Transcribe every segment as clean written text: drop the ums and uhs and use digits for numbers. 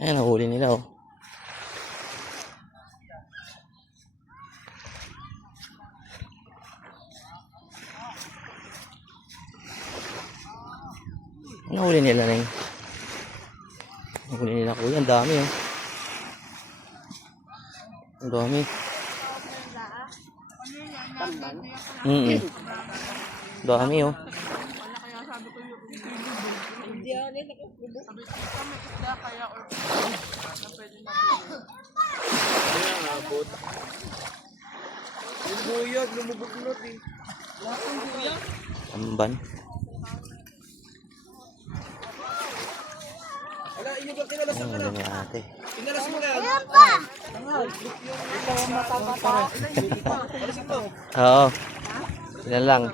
Ayan, nahuli nila oh. Nahuli nila na yun. Nahuli nila kuya, ang dami oh. Ang dami. Dami oh. Hindi ako nila nakapulog. Sabi ko kami isda kaya or na pwede na Kaya nga, bot. Yung buyag, lumubugnot eh. wala kang buya. Amban. Ala, inyo ba kinalasan ka na? Ang ni ate. Kinalas mo kaya? Ayan pa! Yung mata-mata. Alasin mo. Oo. Yan lang.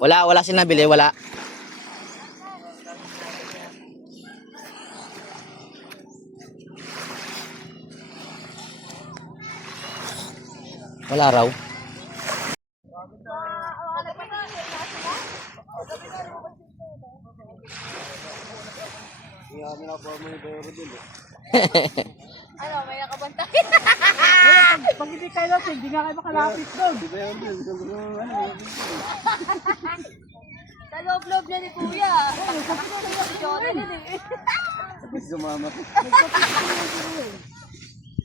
Wala sinabili, wala. Wala raw. Kaya kami na po may bayro din eh. Ano, may nakabantay. Pag hindi kayo natin, hindi nga kayo makalapit doon. Di ba yun din? Sa loob-loob niya ni Kuya. Jory din eh. Sumama.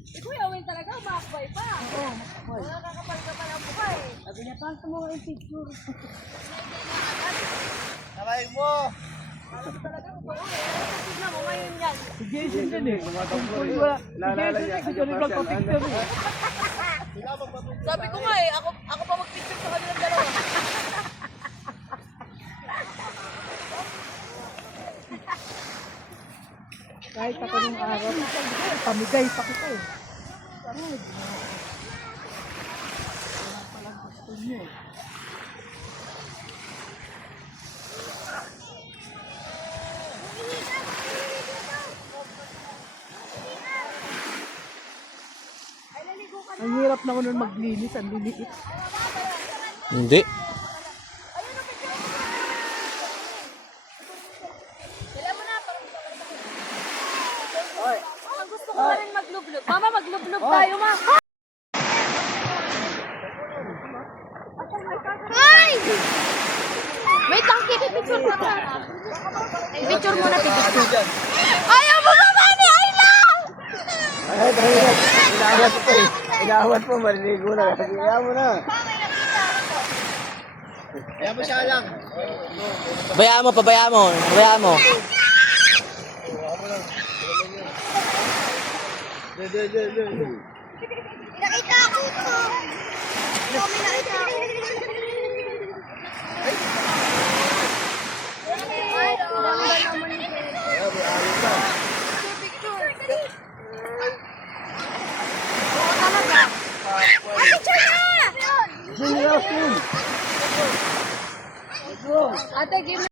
Si Kuya Win talaga, umakbay pa. Wala kakapal-kapal ang buhay. Sabi niya, paano mo yung picture? Aray mo! Talaga, tignan mo ngayon yan. Si Jason din eh. Tumatakbo Kung rin. wala, Naalala niya si Jason Japan nagpapicture eh. Sabi ko nga eh, ako pa mag-picture sa kanilang dalawa. Kahit ako nung araw, pamigay pa kita eh. Palang gusto niyo. Ang hirap na ako nun maglinis, ang liliit. Hindi. Sila mo na, ang gusto ko na rin maglublob. Mama, maglublob tayo, ma. Hi! Wait lang, picture mo na. Picture mo na, picture. Ayaw mo ba, Mami? Ayla! Ay, dahil. Inaawat po eh. Inaawat po, maliligo na. Kaya mo na. Kaya mo siya lang. Pabayaan mo, pabayaan mo. Pabayaan mo. Nakita ako ito. Mami, nakita ako. Ay, ganda naman yung picture. Oo, talaga. Ay, picture na! Junior Austin! Ate, give me